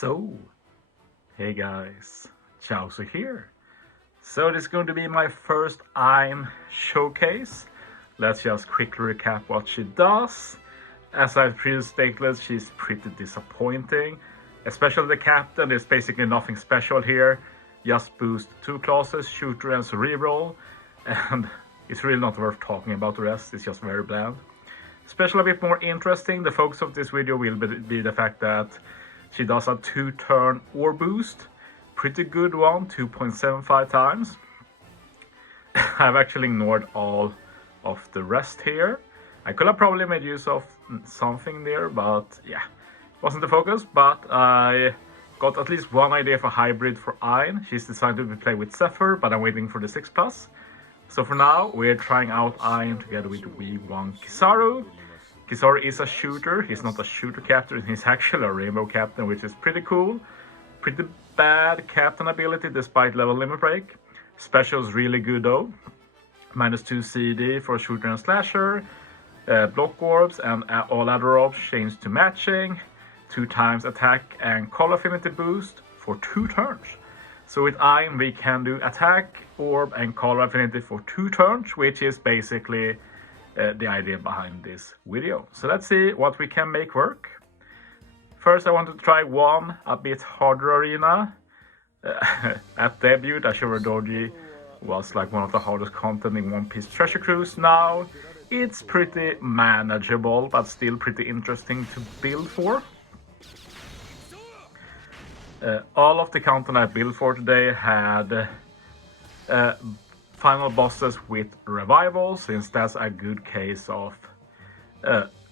So, hey guys, Chauzu here. So this is going to be my first I'm showcase. Let's just quickly recap what she does. As I've previously stated, she's pretty disappointing. Especially the captain, there's basically nothing special here. Just boost 2 classes, shooter and cerebral. And it's really not worth talking about the rest, it's just very bland. Especially a bit more interesting, the focus of this video will be the fact that she does a 2-turn ore boost. Pretty good one, 2.75 times. I've actually ignored all of the rest here. I could have probably made use of something there, but yeah, wasn't the focus. But I got at least one idea for hybrid for Ein. She's designed to be played with Zephyr, but I'm waiting for the 6+. So for now, we're trying out Ein together with V1 Kizaru. Kizaru is a shooter, he's not a shooter captain, he's actually a rainbow captain, which is pretty cool. Pretty bad captain ability despite level limit break. Special is really good though. -2 CD for shooter and slasher. Block orbs and all other orbs change to matching. 2 times attack and color affinity boost for 2 turns. So with Ein we can do attack, orb and color affinity for 2 turns, which is basically the idea behind this video. So let's see what we can make work. First I want to try one a bit harder arena. At debut, Ashura Doji was like one of the hardest content in One Piece Treasure Cruise. Now it's pretty manageable, but still pretty interesting to build for. All of the content I built for today had final bosses with revival, since that's a good case of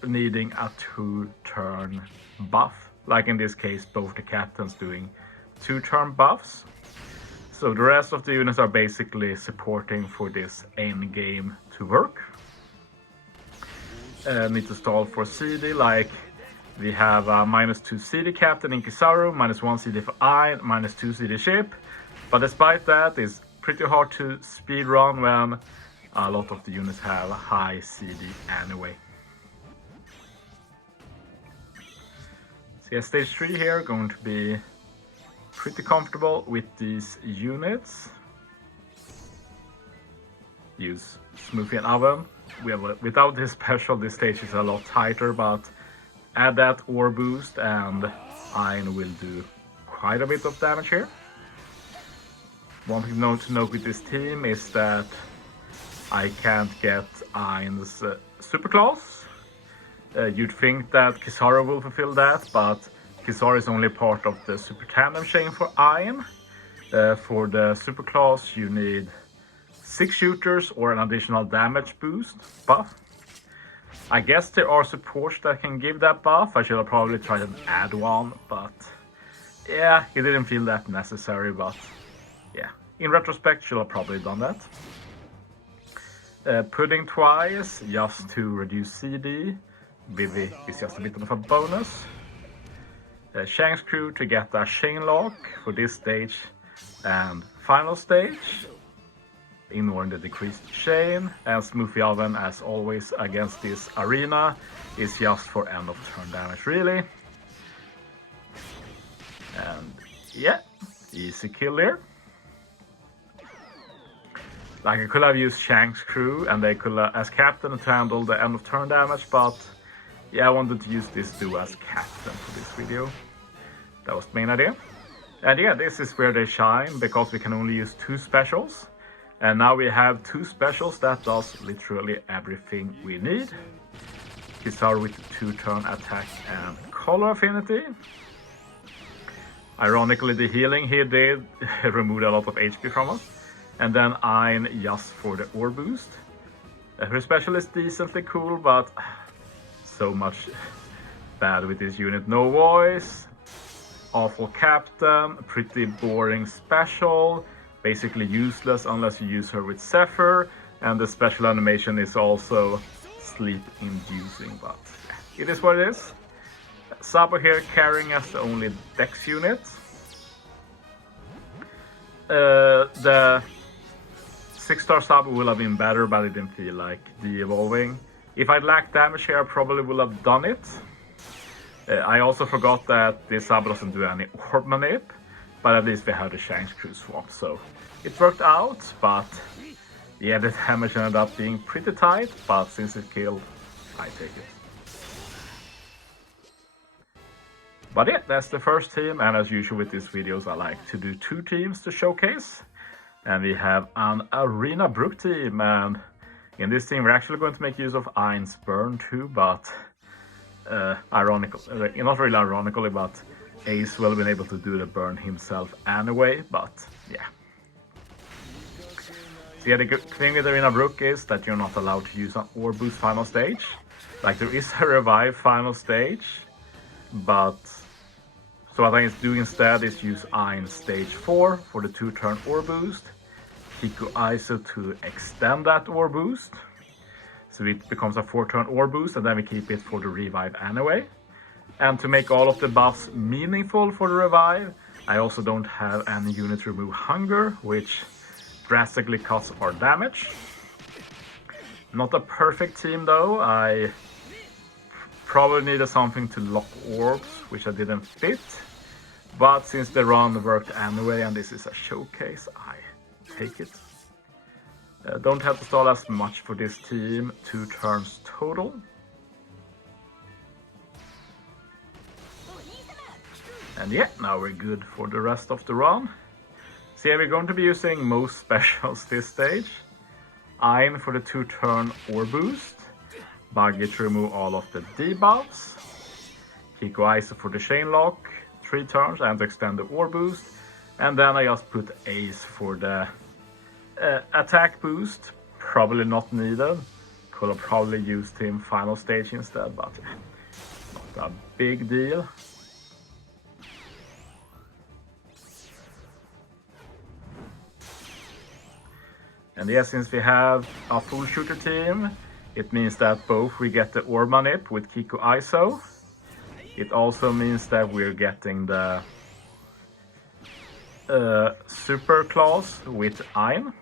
needing a 2-turn buff. Like in this case, both the captains doing 2-turn buffs. So the rest of the units are basically supporting for this end game to work. Need to stall for CD, like we have a -2 CD captain in Kizaru, -1 CD for Ein, -2 CD ship. But despite that, it's pretty hard to speedrun when a lot of the units have a high CD anyway. So yeah, stage 3 here, going to be pretty comfortable with these units. Use Smoothie and Oven. Without this special, this stage is a lot tighter, but add that ore boost and Ein will do quite a bit of damage here. One thing to note with this team is that I can't get Ein's super class. You'd think that Kizaru will fulfill that, but Kizaru is only part of the super tandem chain for Ein. For the super class you need 6 shooters or an additional damage boost buff. I guess there are supports that can give that buff. I should have probably tried to add one, but yeah, it didn't feel that necessary, but yeah, in retrospect, should have probably done that. Pudding twice, just to reduce CD. Vivi is just a bit of a bonus. Shank's crew to get a chain lock for this stage and final stage. Ignoring the decreased chain. And Smoothie Oven, as always against this arena, is just for end of turn damage really. And yeah, easy kill here. Like I could have used Shank's crew and they could as captain to handle the end of turn damage, but yeah, I wanted to use this duo as captain for this video. That was the main idea. And yeah, this is where they shine, because we can only use 2 specials. And now we have 2 specials that does literally everything we need. Kizaru with 2-turn attack and color affinity. Ironically, the healing he did removed a lot of HP from us. And then Ein just for the ore boost. Her special is decently cool, but so much bad with this unit. No voice, awful captain, pretty boring special, basically useless unless you use her with Zephyr, and the special animation is also sleep inducing, but it is what it is. Sabo here carrying as the only Dex unit. The 6-star Sabo will have been better, but it didn't feel like de-evolving. If I'd lacked damage here, I probably would have done it. I also forgot that this sub doesn't do any orb manip, but at least we have the Shanks Crew swap, so it worked out, but yeah, the damage ended up being pretty tight, but since it killed, I take it. But yeah, that's the first team, and as usual with these videos, I like to do 2 teams to showcase. And we have an Arena Brook team, and in this team we're actually going to make use of Ein's Burn too, but not really ironically, but Ace will have been able to do the burn himself anyway, but yeah. So yeah, the good thing with Arena Brook is that you're not allowed to use an Orb Boost final stage. Like, there is a Revive final stage, but so what I do instead is use Ein stage 4 for the 2-turn Orb Boost, Kiku ISO to extend that Orb Boost, so it becomes a 4-turn Orb Boost, and then we keep it for the Revive anyway. And to make all of the buffs meaningful for the Revive, I also don't have any unit remove Hunger, which drastically cuts our damage. Not a perfect team though. I probably needed something to lock orbs, which I didn't fit. But since the run worked anyway, and this is a showcase, I take it. Don't have to stall as much for this team, 2 turns total. And yeah, now we're good for the rest of the run. So yeah, we're going to be using most specials this stage. Ein for the 2-turn Orb Boost, Buggy to remove all of the debuffs, Kiku Iso for the Chain Lock, 3 turns and to extend the Orb Boost, and then I just put Ace for the attack boost, probably not needed. Could have probably used him final stage instead, but not a big deal. And yeah, since we have a full shooter team, it means that both we get the Orb Manip with Kiku ISO. It also means that we're getting the Super Claws with Ein.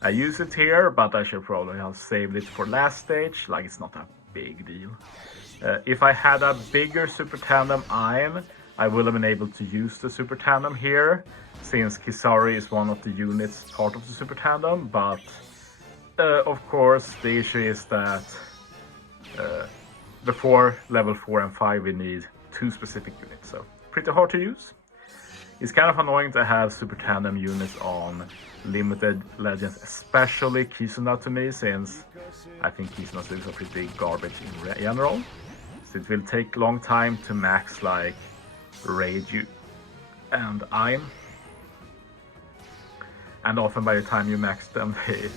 I use it here, but I should probably have saved it for last stage, like it's not a big deal. If I had a bigger Super Tandem Ein, I would have been able to use the Super Tandem here, since Kizaru is one of the units part of the Super Tandem, but of course the issue is that before level 4 and 5 we need 2 specific units, so pretty hard to use. It's kind of annoying to have Super Tandem units on limited legends, especially Kizuna to me, since I think Kizuna's looks are pretty garbage in general. So it will take a long time to max like Rage and Ein. And often by the time you max them, they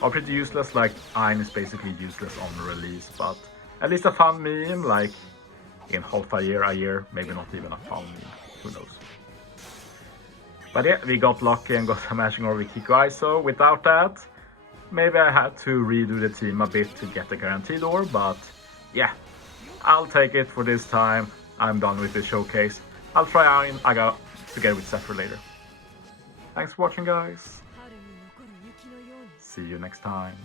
are pretty useless. Like Ein is basically useless on release, but at least a fun meme, like in half a year, maybe not even a fun meme, who knows. But yeah, we got lucky and got a matching over with Kiku ISO. Without that, maybe I had to redo the team a bit to get the guaranteed orb, but yeah, I'll take it for this time. I'm done with the showcase. I'll try Ein together with Zephyr later. Thanks for watching, guys. See you next time.